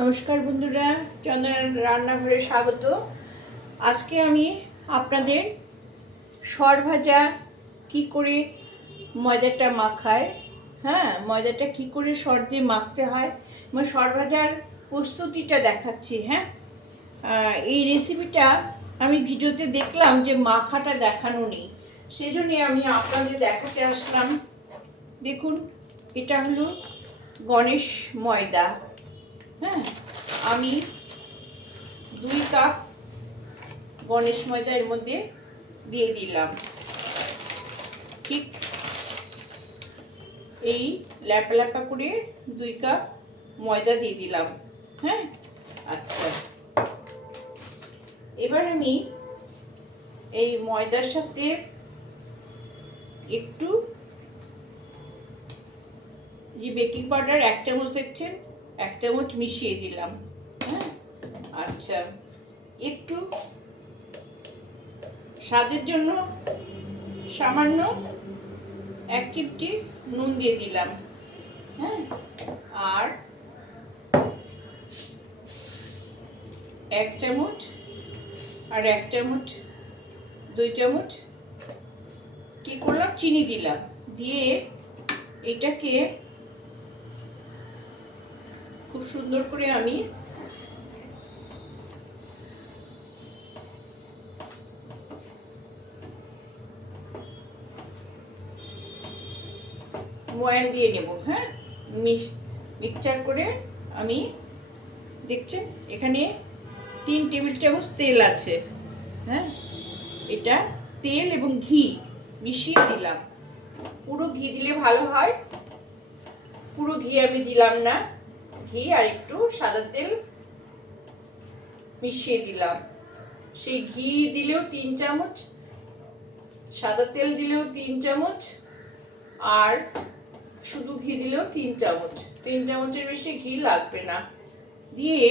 নমস্কার বন্ধুরা চন্দনা রান্নাঘরে স্বাগত। আজকে আমি আপনাদের সর ভাজা কী করে ময়দাটা মাখায় হ্যাঁ ময়দাটা কী করে সর দিয়ে মাখতে হয়, এবং সর ভাজার প্রস্তুতিটা দেখাচ্ছি হ্যাঁ। এই রেসিপিটা আমি ভিডিওতে দেখলাম যে মাখাটা দেখানো নেই, সেজন্যে আমি আপনাদের দেখাতে আসলাম। দেখুন, এটা হলো গণেশ ময়দা। হ্যাঁ আমি দুই কাপ গণেশ ময়দা এর মধ্যে দিয়ে দিলাম। ঠিক এই ল্যাপা ল্যাপা করে দুই কাপ ময়দা দিয়ে দিলাম। হ্যাঁ আচ্ছা। এবার আমি এই ময়দার সাথে একটু যে বেকিং পাউডার এক চামচ দেখছেন? এক চামচ মিশিয়ে দিলাম হ্যাঁ? আচ্ছা একটু স্বাদের জন্য সামান্য এক চিমটি নুন দিয়ে দিলাম হ্যাঁ? আর এক চামচ আর এক চামচ, দুই চামচ কি করলাম? চিনি দিলাম। দিয়ে এটাকে খুব সুন্দর করে আমি ময়ান দিয়ে নেব হ্যাঁ? মিক্সচার করে আমি, দেখছেন? এখানে তিন টেবিল চামচ তেল আছে হ্যাঁ? এটা তেল এবং ঘি মিশিয়ে দিলাম। পুরো ঘি দিলে ভালো হয়। পুরো ঘি আমি দিলাম না। ঘি আর একটু সাদা তেল মিশিয়ে দিলাম। সেই ঘি দিলেও তিন চামচ, সাদা তেল দিলেও তিন চামচ আর শুধু ঘি দিলেও তিন চামচ। তিন চামচের বেশি ঘি লাগবে না। দিয়ে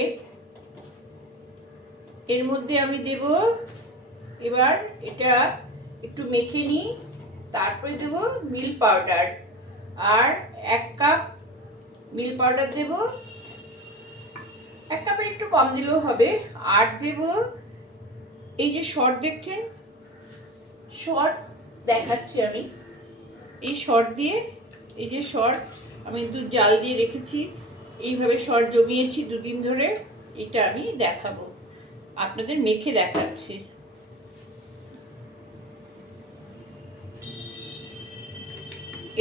এর মধ্যে আমি দেব, এবার এটা একটু মেখে নিই, তারপরে দেব মিল্ক পাউডার। আর এক কাপ মিল্ক পাউডার দেব এক কাপের একটু কম দিলেও হবে। আর দেব এই যে শর্ট দেখছেন? শর্ট দেখাচ্ছি আমি। এই শর্ট দিয়ে, এই যে শর্ট আমি দুধ জাল দিয়ে রেখেছি। এইভাবে শর্ট জমিয়েছি দুদিন ধরে। এটা আমি দেখাবো। আপনাদের মেখে দেখাচ্ছি।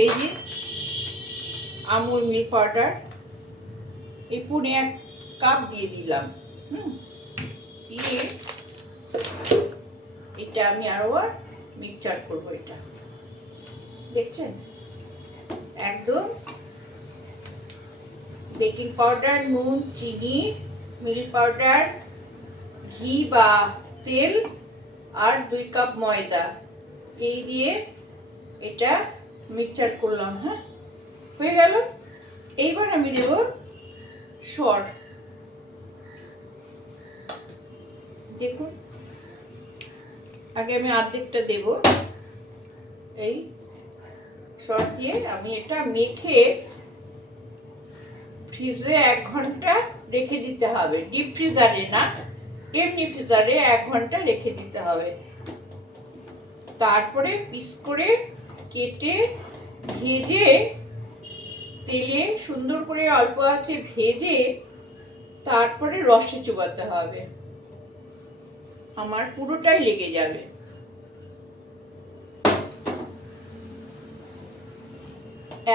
এই যে আমুল মিল্ক পাউডার এই পুনে এক কাপ দিয়ে দিলাম। হুম? দিয়ে এটা আমি আরও মিক্সচার করব এটা। দেখছেন? একদম বেকিং পাউডার নুন, চিনি মিল্ক পাউডার ঘি বা তেল আর দুই কাপ ময়দা। এই দিয়ে এটা মিক্সচার করলাম হ্যাঁ? হয়ে গেল? এইবার আমি দেব সর। দেখুন। আগে আমি অর্ধেকটা দেব। এই সর দিয়ে আমি এটা মেখে ফ্রিজে এক ঘণ্টা রেখে দিতে হবে। ডিপ ফ্রিজারে না, এমনি ফ্রিজারে এক ঘণ্টা রেখে দিতে হবে। তারপরে পিস করে কেটে ভেজে তেলে সুন্দর করে অল্প আছে ভেজে তারপরে রসে চুবাতে হবে। আমার পুরোটাই লেগে যাবে।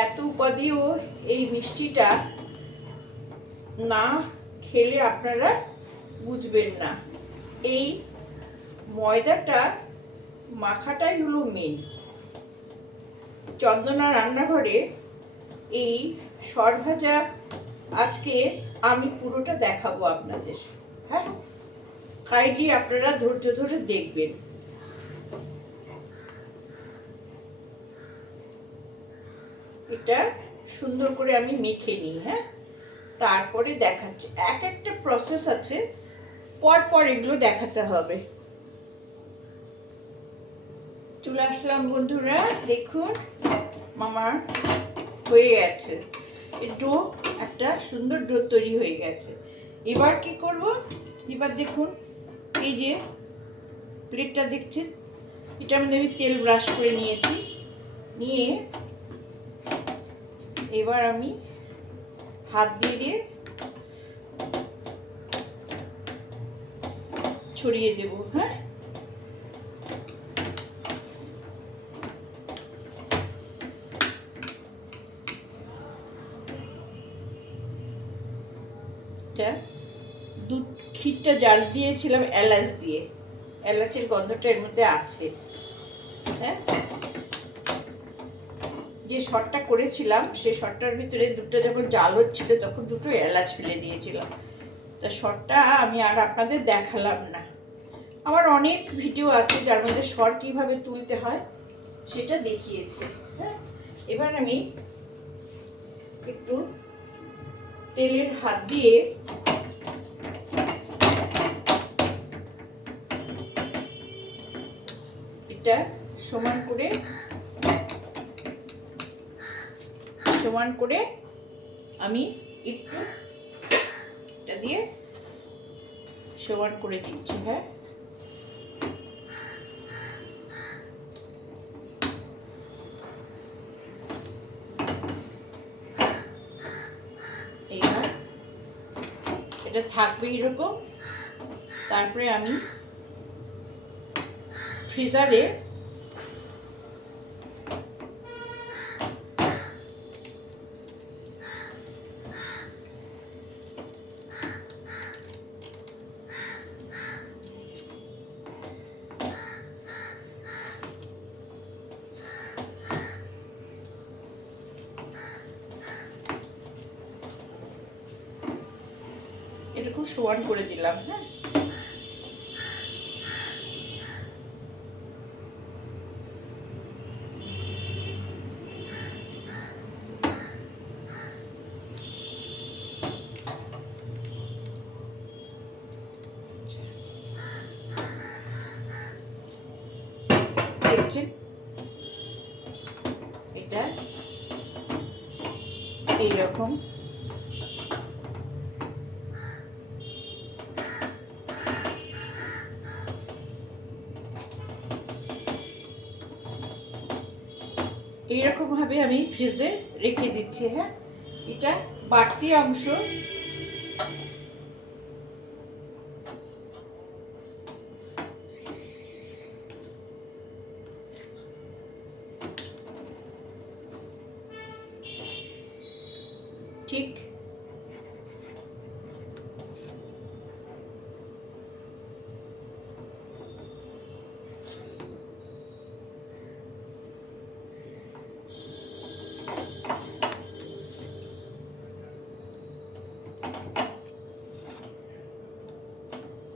এত উপাদিও এই মিষ্টিটা না খেলে আপনারা বুঝবেন না। এই ময়দাটা, মাখাটাই হলো মেন চন্দনা রান্নাঘরে এই সর ভাজা আজকে আমি পুরোটা দেখাবো আপনাদের। হ্যাঁ? কাইন্ডলি আপনারা ধৈর্য ধরে দেখবেন। এটা সুন্দর করে আমি মেখে নিই হ্যাঁ? তারপরে দেখাচ্ছি। এক একটা প্রসেস আছে পর পর এগুলো দেখাতে হবে। চলে আসলাম বন্ধুরা, দেখুন মামার হয়ে গেছে। ডো একটা সুন্দর ডো তৈরি হয়ে গেছে। এবার কি করব? এবার দেখুন এই যে প্লেটটা দেখছেন? এটার মধ্যে আমি তেল ব্রাশ করে নিয়েছি। নিয়ে এবার আমি হাত দিয়ে দিয়ে ছড়িয়ে দেব হ্যাঁ এটা দুধ ক্ষীরটা জাল দিয়েছিলাম, এলাচ দিয়ে। এলাচের গন্ধটা এর মধ্যে আছে। হ্যাঁ? যে শটটা করেছিলাম, সেই শটটার ভিতরে দুটো যখন জাল হচ্ছিল, তখন দুটো এলাচ ফেলে দিয়েছিলাম। তা শটটা আমি আর আপনাদের দেখালাম না। আমার অনেক ভিডিও আছে যার মধ্যে শট কীভাবে তুলতে হয়, সেটা দেখিয়েছি। হ্যাঁ? এবার আমি একটু তেলের হাত দিয়ে এটা সমান করে সমান করে আমি একটু এটা দিয়ে সমান করে দিচ্ছি হ্যাঁ। এটা থাকবে এরকম, তারপরে আমি ফ্রিজারে এরকম সমান করে দিলাম হ্যাঁ দেখছেন এটা এইরকম। এইরকমভাবে আমি ফ্রিজে রেখে দিচ্ছি হ্যাঁ? এটা বাড়তি অংশ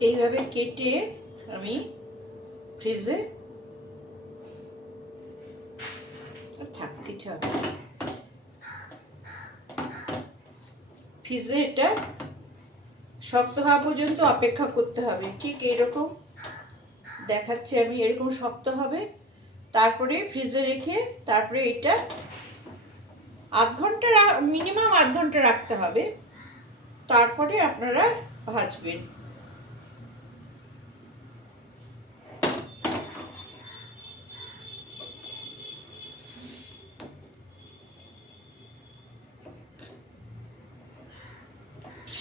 এইভাবে কেটে আমি ফ্রিজে থাক কিছু ফ্রিজে এটা শক্ত হওয়া পর্যন্ত অপেক্ষা করতে হবে। ঠিক এইরকম দেখাচ্ছি আমি এরকম শক্ত হবে। তারপরে ফ্রিজে রেখে তারপরে এটা আধ ঘণ্টা মিনিমাম আধ ঘণ্টা রাখতে হবে। তারপরে আপনারা ভাজবেন।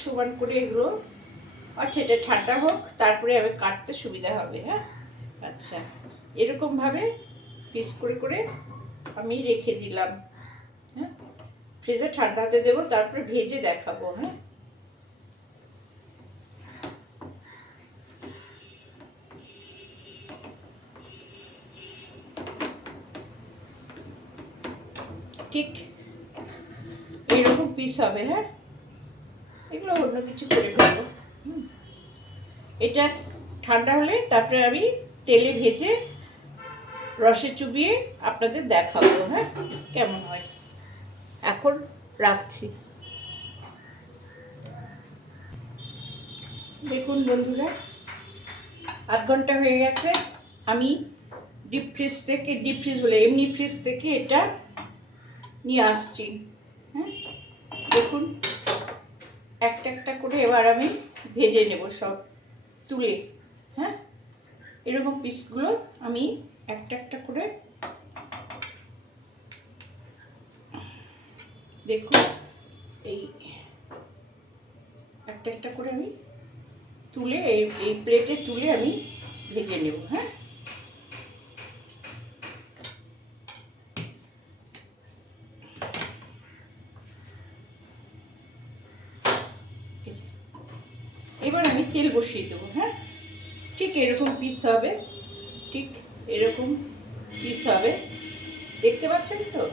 সমান করে এগুলো। আচ্ছা এটা ঠান্ডা হোক, তারপরে আমি কাটতে সুবিধা হবে হ্যাঁ? আচ্ছা এরকমভাবে পিস করে করে আমি রেখে দিলাম হ্যাঁ? ফ্রিজে ঠান্ডাতে দেবো, তারপরে ভেজে দেখাবো হ্যাঁ? ঠিক এরকম পিস হবে হ্যাঁ? কিছু করে ফেলব এটা ঠান্ডা হলে তারপরে আমি তেলে ভেজে রসে চুবিয়ে আপনাদের দেখাবো হ্যাঁ? কেমন হয়? এখন রাখছি। দেখুন বন্ধুরা, আধ ঘণ্টা হয়ে গেছে। আমি ডিপ ফ্রিজ থেকে ডিপ ফ্রিজ বলে এমনি ফ্রিজ থেকে এটা নিয়ে আসছি হ্যাঁ? দেখুন। একটা একটা করে এবার আমি ভেজে নেব সব তুলে হ্যাঁ? এরকম পিসগুলো আমি একটা একটা করে দেখুন, এই একটা একটা করে আমি তুলে, এই এই প্লেটে তুলে আমি ভেজে নেব হ্যাঁ? এবার আমি তেল বসিয়ে দেবো হ্যাঁ? ঠিক এরকম পিস হবে, ঠিক এরকম পিস হবে। দেখতে পাচ্ছেন তো?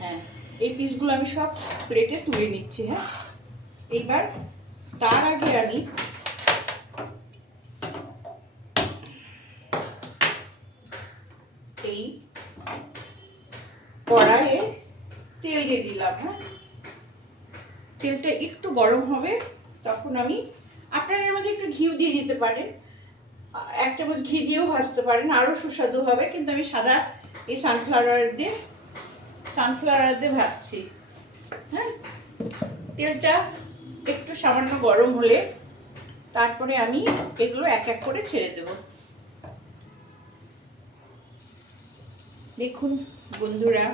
হ্যাঁ এই পিসগুলো আমি সব প্লেটে তুলে নিচ্ছি হ্যাঁ? এইবার তার আগে আমি এই কড়াইয়ে তেল দিয়ে দিলাম হ্যাঁ? তেলটা একটু গরম হবে, তখন আমি ঘিও দিয়ে দিতে পারেন। এক চামচ ঘি দিয়েও ভাজতে পারেন। আরও সুস্বাদু হবে, কিন্তু আমি সাদা এই সানফ্লাওয়ার দিয়ে সানফ্লাওয়ার দিয়ে ভাজছি। হ্যাঁ? তেলটা একটু সামান্য গরম হলে তারপরে আমি এগুলো এক এক করে ছেড়ে দেব। দেখুন বন্ধুরা,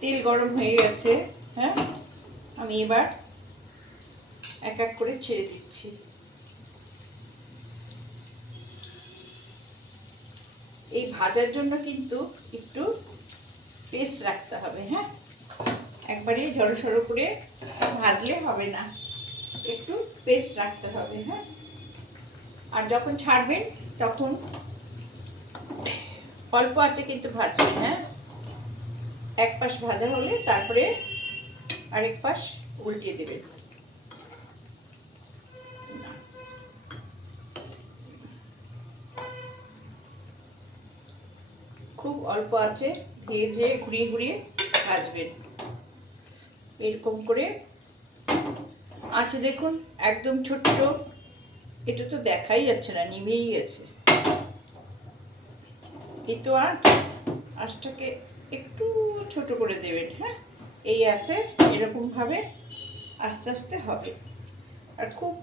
তেল গরম হয়ে গেছে হ্যাঁ? আমি এবার এক এক করে ছেড়ে দিচ্ছি। এই ভাজার জন্য কিন্তু একটু পেস্ট রাখতে হবে হ্যাঁ? একবারে জড়সড়ো করে ভাজলে হবে না। একটু পেস্ট রাখতে হবে হ্যাঁ? আর যখন ছাড়বেন, তখন অল্প আছে কিন্তু ভাজবেন হ্যাঁ? এক পাশ ভাজা হলে তারপরে আরেক পাশ উল্টে দেবেন। খুব অল্প আছে, ধীরে ধীরে ঘুরিয়ে ঘুরিয়ে ভাজবেন এরকম করে আছে দেখুন, একদম ছোট্ট। এটা তো দেখাই যাচ্ছে না নিভেই গেছে। এই তো আঁচ, আঁচটাকে একটু ছোট করে দেবেন হ্যাঁ? এই আছে, এরকমভাবে আস্তে আস্তে হবে। আর খুব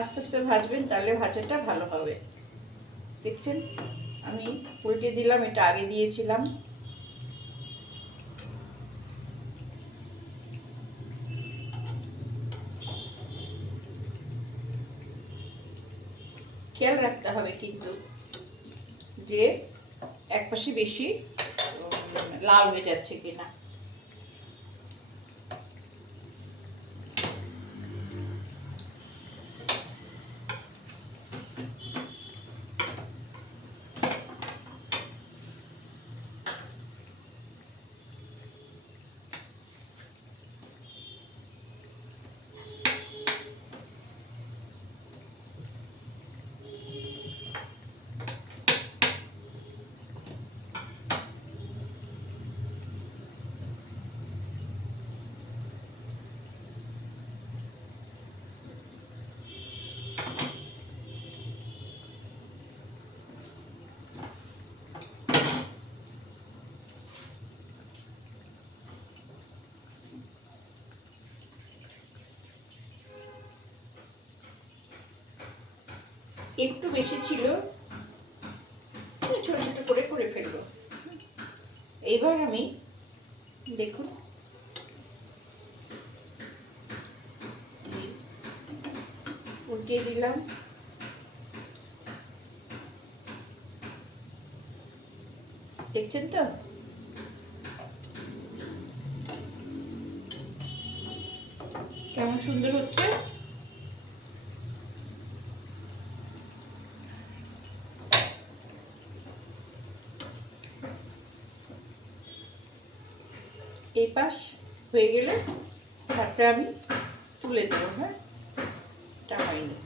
আস্তে আস্তে ভাজবেন, তাহলে ভাজাটা ভালো হবে। দেখছেন? আমি উল্টে দিলাম, এটা আগে দিয়েছিলাম। খেয়াল রাখতে হবে কিন্তু যে এক পাশে বেশি লাল হয়ে যাচ্ছে কিনা। একটু বেশি ছিল, ছোট ছোট করে করে ফেলব। এইবার আমি, দেখুন, উল্টিয়ে দিলাম। দেখছেন তো? কেমন সুন্দর হচ্ছে? পাশ হয়ে গেলে তারপরে আমি তুলে দেবো হ্যাঁ? এটা হয়নি।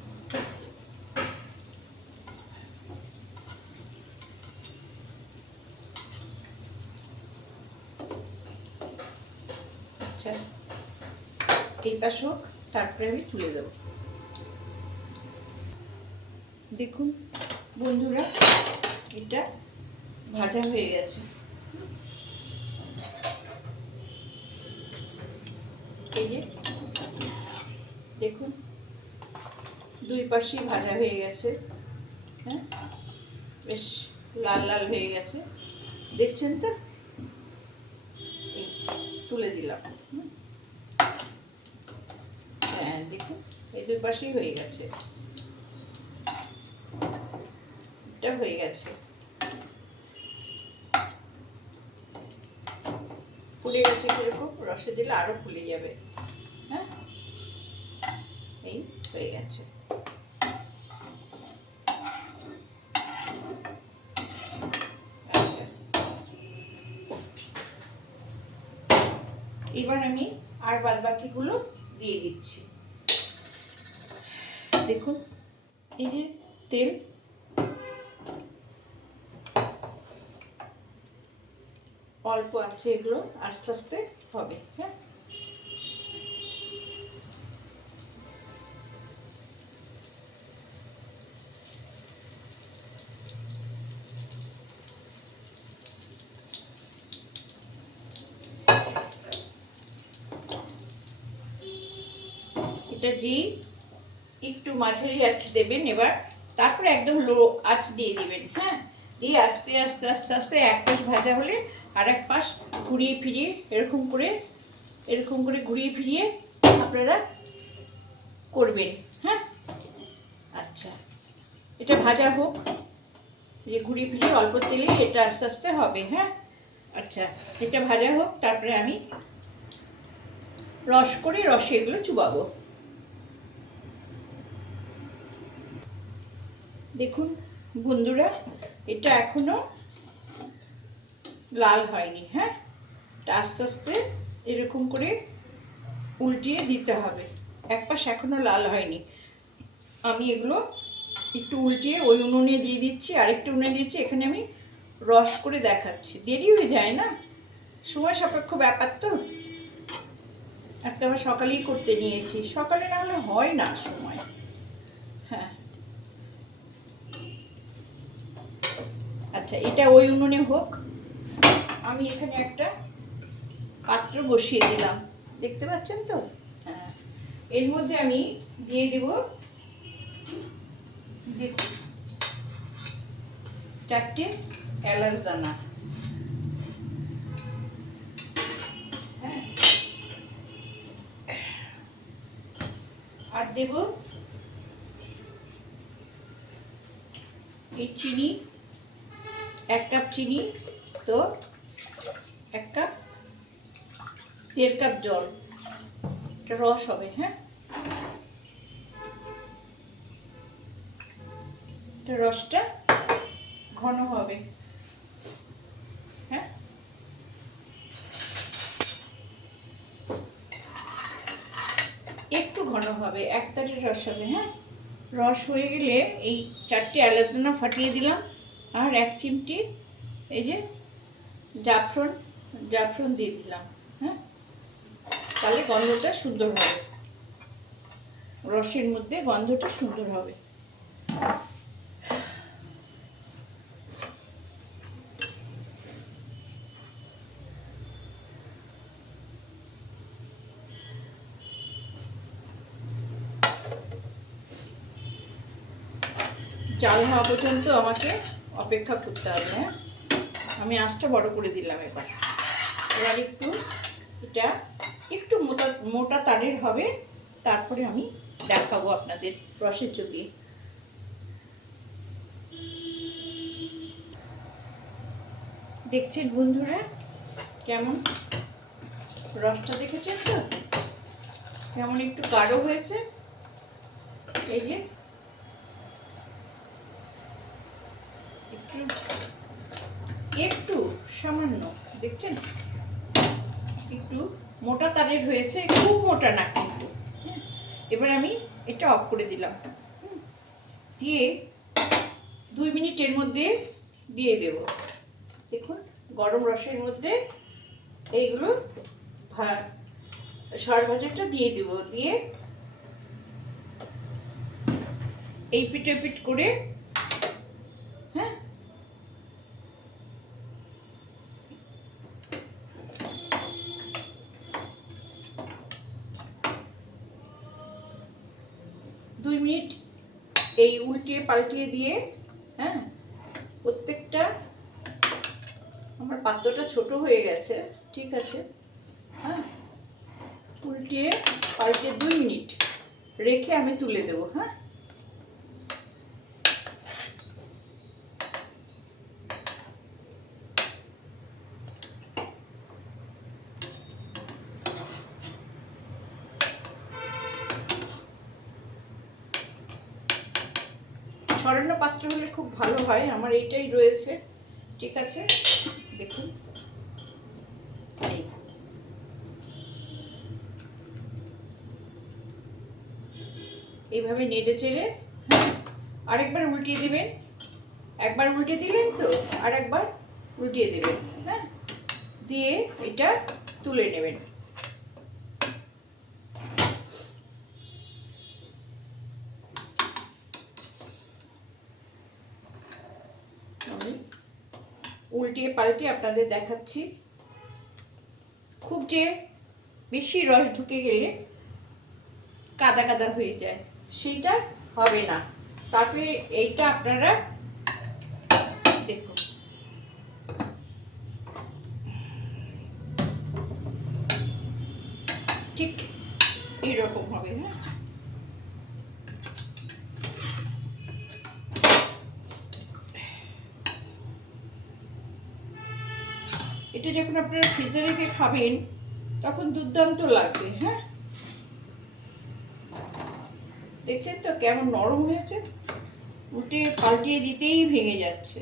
আচ্ছা এই পাশ হোক, তারপরে আমি তুলে দেবো। দেখুন, বন্ধুরা, এটা ভাজা হয়ে গেছে এই যে দেখুন, দুই পাশেই ভাজা হয়ে গেছে হ্যাঁ? বেশ লাল লাল হয়ে গেছে। দেখছেন তো? এই তুলে দিলাম। হ্যাঁ দেখুন, এই দুই পাশেই হয়ে গেছে। এটা হয়ে গেছে। ফুলে গেছে কীরকম? রসে দিলে আরও ফুলে যাবে হ্যাঁ? এই হয়ে গেছে। আচ্ছা। এবার আমি আর বাদ বাকিগুলো দিয়ে দিচ্ছি। দেখুন, এই যে তেল। অল্প আছে এগুলো, আস্তে আস্তে হবে হ্যাঁ? এটা যে একটু মাঝারি আঁচ দেবেন এবার তারপরে একদম লো আঁচ দিয়ে দেবেন হ্যাঁ? দিয়ে আস্তে আস্তে আস্তে আস্তে এক পাশ ভাজা হলে আর এক পাশ ঘুরিয়ে ফিরিয়ে এরকম করে এরকম করে ঘুরিয়ে ফিরিয়ে আপনারা করবেন হ্যাঁ? আচ্ছা এটা ভাজা হোক যে ঘুরিয়ে ফিরিয়ে অল্প তেলে এটা আস্তে আস্তে হবে হ্যাঁ? আচ্ছা এটা ভাজা হোক তারপরে আমি রস করে রসে এগুলো চুবাবো। দেখুন বন্ধুরা, এটা এখনও লাল হয়নি হ্যাঁ? আস্তে আস্তে এরকম করে উল্টিয়ে দিতে হবে। এক পাশ এখনও লাল হয়নি। আমি এগুলো একটু উল্টিয়ে ওই উনুনে দিয়ে দিচ্ছি, আরেকটু উনুনে দিচ্ছি, এখানে আমি রস করে দেখাচ্ছি। দেরি হয়ে যায় না? সময় সাপেক্ষ ব্যাপার তো? একটা আবার সকালেই করতে নিয়েছি। সকালে না হলে হয় না সময়। আচ্ছা এটা ওই উনুনে হোক। আমি এখানে একটা পাত্র বসিয়ে দিলাম। দেখতে পাচ্ছেন তো? হ্যাঁ। এর মধ্যে আমি দিয়ে দেব চারটে এলাচ দানা। হ্যাঁ। আর দেব এই চিনি। এক কাপ চিনি, তো এক কাপ, দেড় কাপ জল। এটা রস হবে হ্যাঁ? রসটা ঘন হবে হ্যাঁ? একটু ঘন হবে, এক তারের রস হবে হ্যাঁ? রস হয়ে গেলে এই চারটে এলাচ ফাটিয়ে দিলাম। আর এক চিমটি এই যে জাফরন জাফরন দিয়ে দিলাম হ্যাঁ? তাহলে গন্ধটা সুন্দর হবে। রসের মধ্যে গন্ধটা সুন্দর হবে। জাল হওয়া পর্যন্ত আমাকে অপেক্ষা করতে হবে হ্যাঁ? আমি আঁচটা বড় করে দিলাম এবার। এবার একটু এটা একটু মোটা মোটা তারের হবে, তারপরে আমি দেখাবো আপনাদের রসে চুবিয়ে দেখছেন বন্ধুরা কেমন? রসটা দেখেছেন তো? কেমন একটু গাঢ় হয়েছে? এই যে একটু সামান্য, দেখছেন? একটু মোটা তারের হয়েছে, খুব মোটা না কিন্তু। হ্যাঁ এবার আমি এটা অফ করে দিলাম। দিয়ে দুই মিনিটের মধ্যে দিয়ে দেব। দেখুন, গরম রসের মধ্যে এইগুলো সর ভাজাটা দিয়ে দেব। দিয়ে এই পিঠ পিঠ করে মিনিট এই উল্টিয়ে পাল্টিয়ে দিয়ে হ্যাঁ প্রত্যেকটা আমার পাত্রটা ছোট হয়ে গেছে, ঠিক আছে হ্যাঁ উল্টিয়ে পাল্টিয়ে দুই মিনিট রেখে আমি তুলে দেবো হ্যাঁ ছড়ানো পাত্র হলে খুব ভালো হয় আমার এইটাই রয়েছে। ঠিক আছে? দেখুন। এইভাবে নেড়ে চেড়ে আরেকবার উল্টিয়ে দিবেন। একবার উল্টে দিলেন তো আর একবার উল্টিয়ে দেবেন। হ্যাঁ? দিয়ে এটা তুলে নেবেন আমি উল্টিয়ে পাল্টিয়ে আপনাদের দেখাচ্ছি। খুব যে বেশি রস ঢুকে গেলে কাদা কাদা হয়ে যায়, সেইটা হবে না। তারপরে এইটা আপনারা দেখুন। ঠিক এইরকম হবে হ্যাঁ? এটা যখন আপনারা ফ্রিজে রেখে খাবেন, তখন দুর্দান্ত লাগবে হ্যাঁ? দেখছেন তো কেমন নরম হয়েছে? উঠে পাল্টিয়ে দিতেই ভেঙে যাচ্ছে।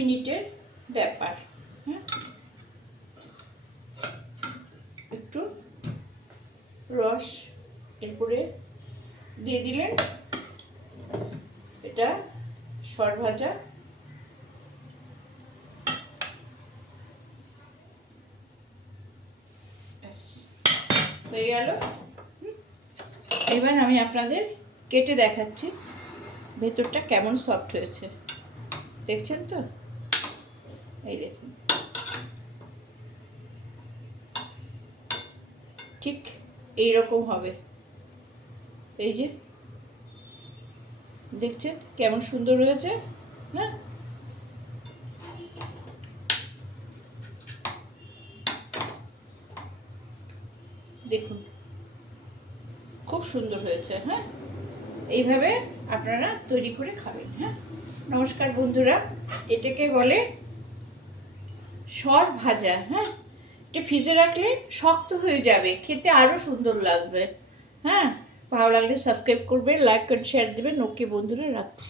মিনিটের ব্যাপার হ্যাঁ একটু রস এরপরে দিয়ে দিলেন। এটা সর ভাজা। হয়ে গেল। এবার আমি আপনাদের কেটে দেখাচ্ছি ভেতরটা কেমন সফট হয়েছে। দেখছেন তো? এই দেখুন ঠিক এই রকম হবে। এই যে। দেখছেন কেমন সুন্দর হয়েছে? হ্যাঁ? দেখুন। খুব সুন্দর হয়েছে হ্যাঁ? এইভাবে আপনারা তৈরি করে খাবেন হ্যাঁ? নমস্কার বন্ধুরা, এটাকে বলে সর ভাজা হ্যাঁ? এটা ফ্রিজে রাখলে শক্ত হয়ে যাবে, খেতে আরও সুন্দর লাগবে। হ্যাঁ? ভালো লাগলে সাবস্ক্রাইব করবে লাইক করে শেয়ার দেবেন ওকে বন্ধুরা, রাখছি।